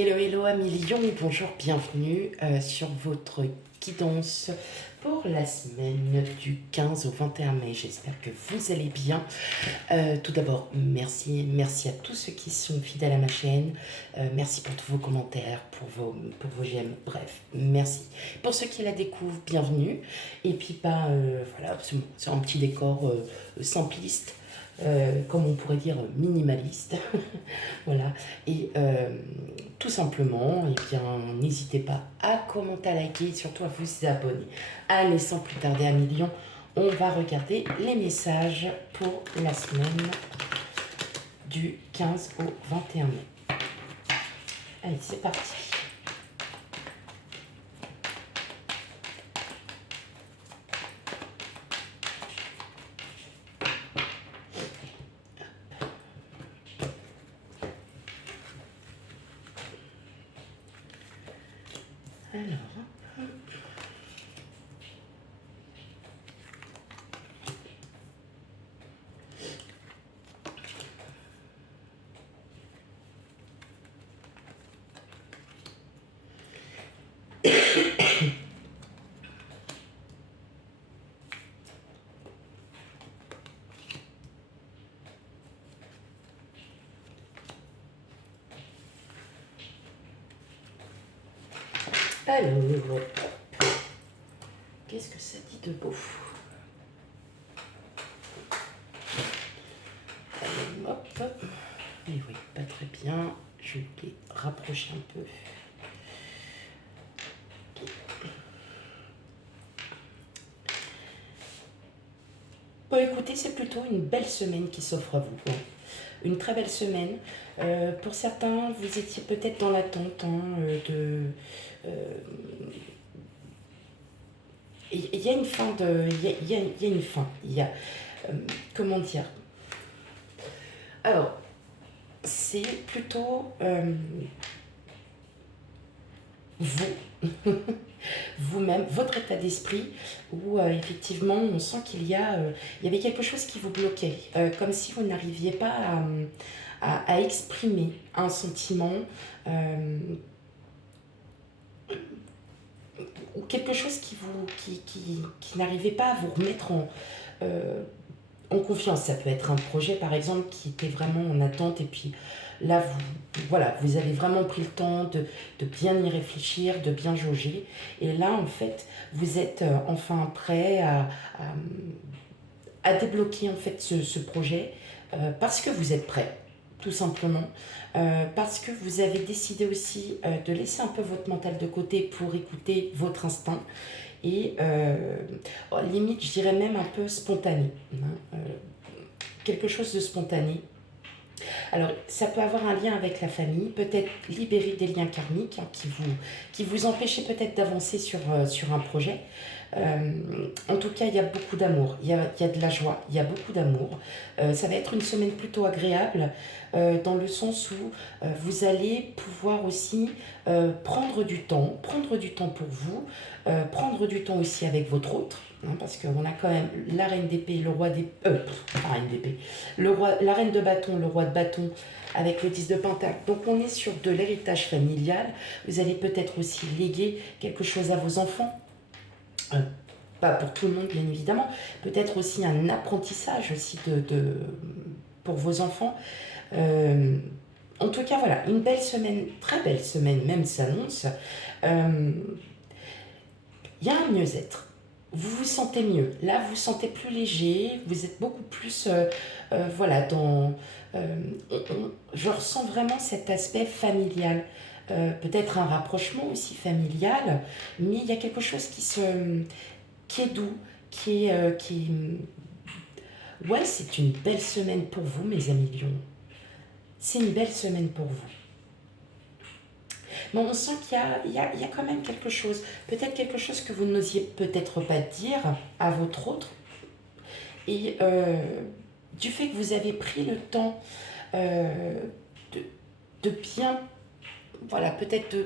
Hello, hello amis Lion, bonjour, bienvenue sur votre guidance pour la semaine du 15 au 21 mai. J'espère que vous allez bien. Tout d'abord, merci à tous ceux qui sont fidèles à ma chaîne. Merci pour tous vos commentaires, pour vos j'aime, bref, merci. Pour ceux qui la découvrent, bienvenue. Et puis, voilà, c'est un petit décor simpliste. Comme on pourrait dire minimaliste, voilà, et tout simplement, eh bien, n'hésitez pas à commenter, à liker, et surtout à vous abonner. Allez, sans plus tarder, à millions, on va regarder les messages pour la semaine du 15 au 21 mai. Allez, c'est parti. Alors, qu'est-ce que ça dit de beau? Allez, hop. Et oui, pas très bien. Je vais les rapprocher un peu. Bon, écoutez, c'est plutôt une belle semaine qui s'offre à vous. Une très belle semaine. Pour certains, vous étiez peut-être dans l'attente de... Il y a une fin de... Il y a une fin. Il y a... comment dire? Alors, c'est plutôt vous, vous-même, votre état d'esprit, où effectivement on sent qu'il y avait quelque chose qui vous bloquait, comme si vous n'arriviez pas à exprimer un sentiment ou quelque chose qui n'arrivait pas à vous remettre en confiance. Ça peut être un projet par exemple qui était vraiment en attente et puis là vous avez vraiment pris le temps de bien y réfléchir, de bien jauger et là en fait vous êtes enfin prêt à débloquer en fait ce projet parce que vous êtes prêt tout simplement, parce que vous avez décidé aussi de laisser un peu votre mental de côté pour écouter votre instinct et limite je dirais même un peu spontané, quelque chose de spontané. Alors ça peut avoir un lien avec la famille, peut-être libérer des liens karmiques qui vous empêchaient peut-être d'avancer sur un projet. En tout cas, il y a beaucoup d'amour, il y a de la joie, il y a beaucoup d'amour. Ça va être une semaine plutôt agréable dans le sens où vous allez pouvoir aussi prendre du temps pour vous, prendre du temps aussi avec votre autre, parce qu'on a quand même la reine d'épée, le roi d'épée, la reine d'épée, la reine de bâton, le roi de bâton avec le 10 de pentacle. Donc on est sur de l'héritage familial. Vous allez peut-être aussi léguer quelque chose à vos enfants. Pas pour tout le monde bien évidemment, peut-être aussi un apprentissage aussi pour vos enfants. En tout cas voilà, une belle semaine, très belle semaine même s'annonce. Il y a un mieux-être, vous vous sentez mieux, là vous vous sentez plus léger, vous êtes beaucoup plus voilà je ressens vraiment cet aspect familial. Peut-être un rapprochement aussi familial, mais il y a quelque chose qui est doux, ouais, c'est une belle semaine pour vous, mes amis Lions. C'est une belle semaine pour vous. Mais on sent qu'il y a quand même quelque chose, peut-être quelque chose que vous n'osiez peut-être pas dire à votre autre, et du fait que vous avez pris le temps de bien, voilà, peut-être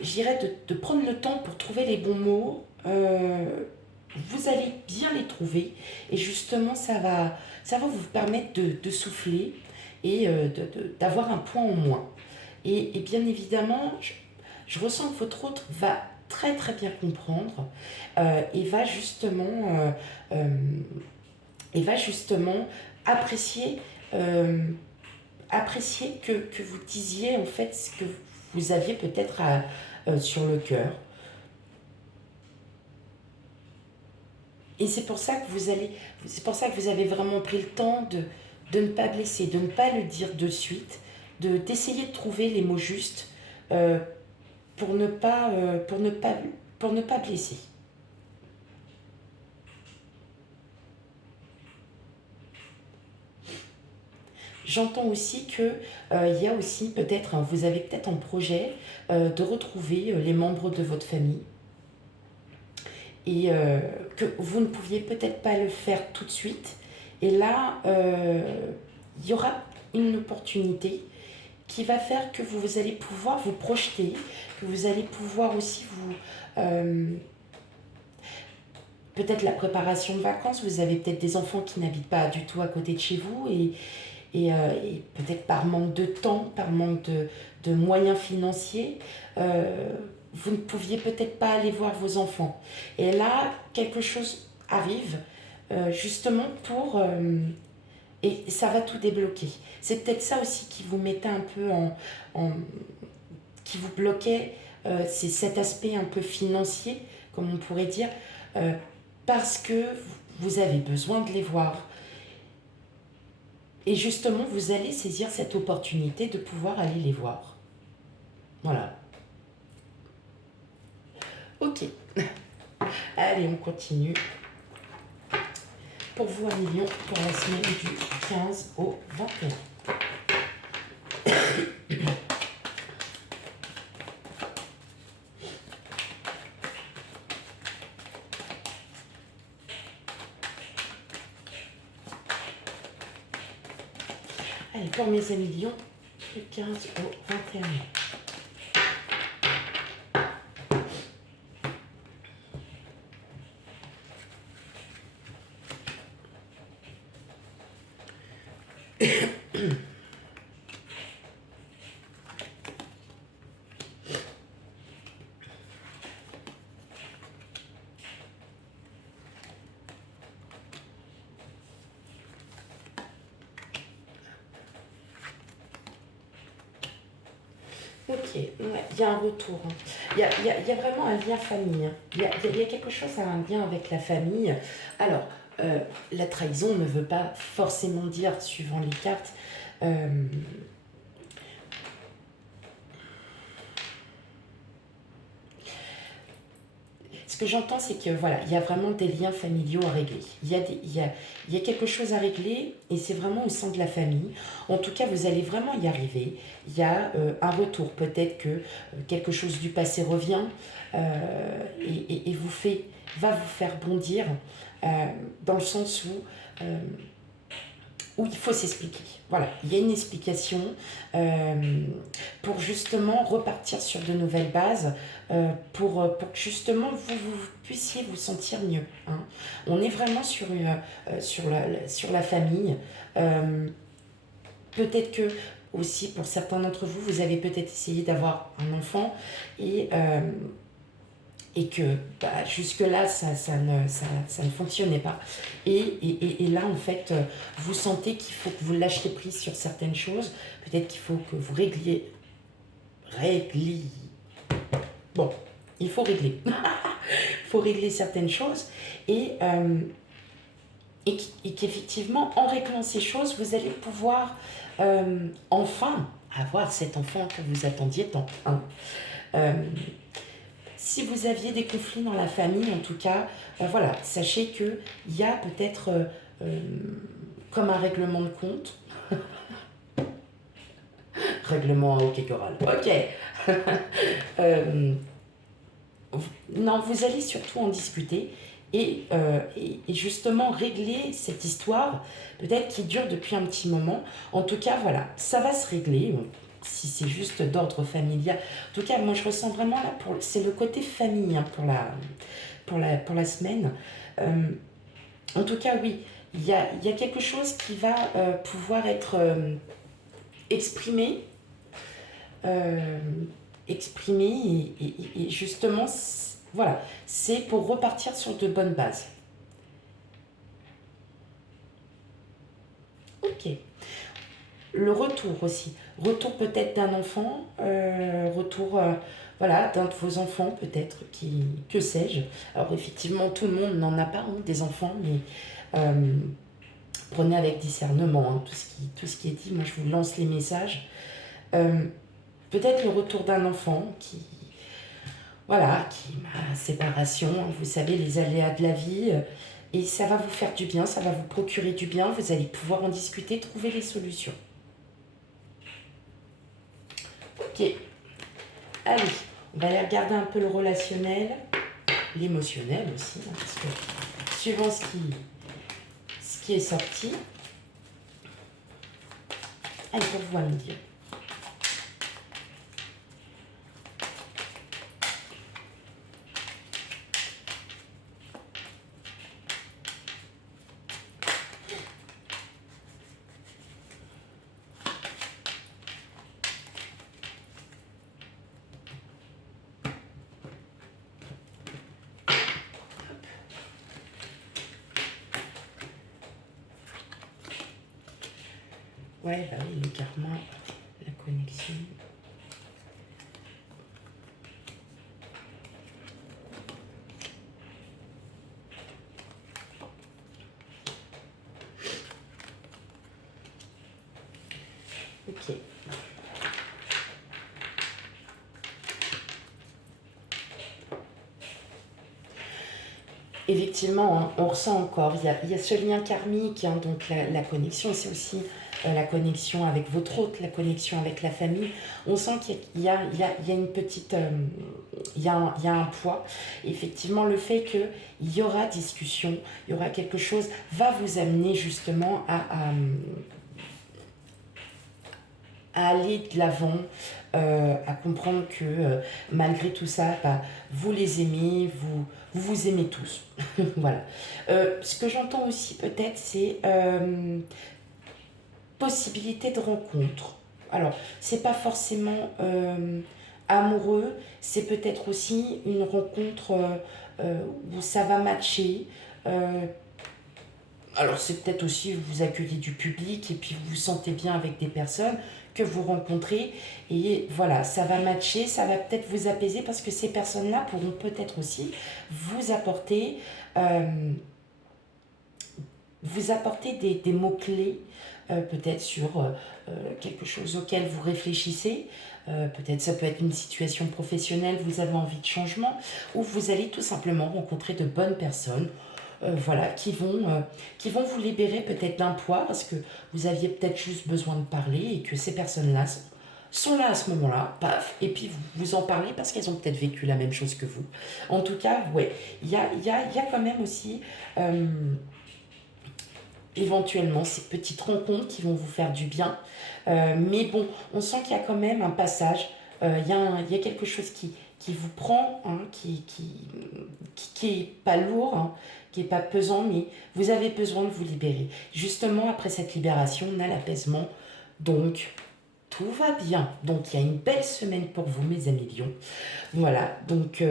je dirais de prendre le temps pour trouver les bons mots, vous allez bien les trouver et justement ça va vous permettre de souffler et d'avoir un point en moins. Et bien évidemment, je ressens que votre autre va très très bien comprendre et euh, va justement apprécier, euh, apprécier que vous disiez en fait ce que vous aviez peut-être sur le cœur. Et c'est pour ça que vous avez vraiment pris le temps de ne pas blesser, de ne pas le dire de suite, d'essayer de trouver les mots justes euh, pour ne pas, pour ne pas blesser. J'entends aussi que il y a aussi peut-être, hein, vous avez peut-être en projet de retrouver les membres de votre famille et que vous ne pouviez peut-être pas le faire tout de suite. Et là, il y aura une opportunité qui va faire que vous allez pouvoir vous projeter, que vous allez pouvoir aussi peut-être la préparation de vacances, vous avez peut-être des enfants qui n'habitent pas du tout à côté de chez vous et peut-être par manque de temps, par manque de moyens financiers, vous ne pouviez peut-être pas aller voir vos enfants. Et là, quelque chose arrive justement et ça va tout débloquer. C'est peut-être ça aussi qui vous mettait un peu en qui vous bloquait, c'est cet aspect un peu financier, comme on pourrait dire, euh, parce que vous avez besoin de les voir. Et justement, vous allez saisir cette opportunité de pouvoir aller les voir. Voilà. Ok. Allez, on continue. Pour vous, un million pour la semaine du 15 au 21. Allez, pour mes amis Lion, du 15 au 21. Ok, ouais, il y a un retour. Hein. Il y a vraiment un lien famille. Hein. Il y a quelque chose, un lien avec la famille. Alors, la trahison ne veut pas forcément dire, suivant les cartes, euh, ce que j'entends, c'est que voilà, il y a vraiment des liens familiaux à régler. Il y a quelque chose à régler et c'est vraiment au sein de la famille. En tout cas, vous allez vraiment y arriver. Il y a un retour. Peut-être que quelque chose du passé revient et va vous faire bondir euh, dans le sens euh, où il faut s'expliquer. Voilà, il y a une explication pour justement repartir sur de nouvelles bases, pour que justement vous puissiez vous sentir mieux. Hein. On est vraiment sur la famille. Euh, Peut-être que aussi pour certains d'entre vous, vous avez peut-être essayé d'avoir un enfant et que jusque-là, ça ne fonctionnait pas. Et là, en fait, vous sentez qu'il faut que vous lâchiez prise sur certaines choses. Peut-être qu'il faut que vous régliez. Bon, il faut régler. Il faut régler certaines choses. Et qu'effectivement, en réglant ces choses, vous allez pouvoir enfin avoir cet enfant que vous attendiez tant. Hein. Euh, Si vous aviez des conflits dans la famille, en tout cas, voilà, sachez qu'il y a peut-être euh, comme un règlement de compte. Règlement à hockey choral. Ok. Euh, non, vous allez surtout en discuter et justement régler cette histoire, peut-être qui dure depuis un petit moment. En tout cas, voilà, ça va se régler. Si c'est juste d'ordre familial. En tout cas, moi je ressens vraiment là, c'est le côté famille hein, pour la semaine. Euh, En tout cas, oui, il y a quelque chose qui va pouvoir être exprimé euh, exprimer et justement, voilà, c'est pour repartir sur de bonnes bases. Ok. Le retour aussi. Retour peut-être d'un enfant, retour voilà, d'un de vos enfants peut-être, que sais-je. Alors effectivement, tout le monde n'en a pas hein, des enfants, mais euh, prenez avec discernement hein, tout ce qui est dit. Moi, je vous lance les messages. Euh, Peut-être le retour d'un enfant voilà, qui ma séparation, hein, vous savez, les aléas de la vie. Et ça va vous faire du bien, ça va vous procurer du bien. Vous allez pouvoir en discuter, trouver les solutions. Ok, allez, on va aller regarder un peu le relationnel, l'émotionnel aussi, hein, parce que suivant ce qui est sorti, allez, pour vous à me dire. Ouais, bah oui, le karma, la connexion. Ok. Effectivement, hein, on ressent encore, il y a ce lien karmique, hein, donc la connexion, c'est aussi la connexion avec votre hôte, la connexion avec la famille. On sent qu'il y a une petite, il y a un poids. Effectivement, le fait qu'il y aura discussion, il y aura quelque chose, va vous amener justement à aller de l'avant, à comprendre que malgré tout ça, bah, vous les aimez, vous aimez tous. Voilà. Ce que j'entends aussi peut-être, c'est possibilité de rencontre. Alors, c'est pas forcément amoureux, c'est peut-être aussi une rencontre où ça va matcher. euh, alors c'est peut-être aussi vous accueillez du public et puis vous vous sentez bien avec des personnes que vous rencontrez et voilà, ça va matcher, ça va peut-être vous apaiser parce que ces personnes-là pourront peut-être aussi vous apporter, euh, des mots-clés peut-être sur quelque chose auquel vous réfléchissez. Peut-être ça peut être une situation professionnelle, vous avez envie de changement, ou vous allez tout simplement rencontrer de bonnes personnes voilà, qui vont vous libérer peut-être d'un poids parce que vous aviez peut-être juste besoin de parler et que ces personnes-là sont là à ce moment-là, paf, et puis vous en parlez parce qu'elles ont peut-être vécu la même chose que vous. En tout cas, ouais, il y a quand même aussi euh, éventuellement ces petites rencontres qui vont vous faire du bien. Mais bon, on sent qu'il y a quand même un passage, il y a quelque chose qui vous prend, hein, qui est pas lourd, hein, qui est pas pesant, mais vous avez besoin de vous libérer. Justement, après cette libération, on a l'apaisement, donc tout va bien. Donc il y a une belle semaine pour vous, mes amis lions. Voilà, donc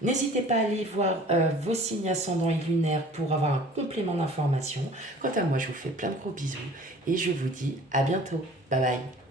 n'hésitez pas à aller voir vos signes ascendants et lunaires pour avoir un complément d'information. Quant à moi, je vous fais plein de gros bisous et je vous dis à bientôt. Bye bye.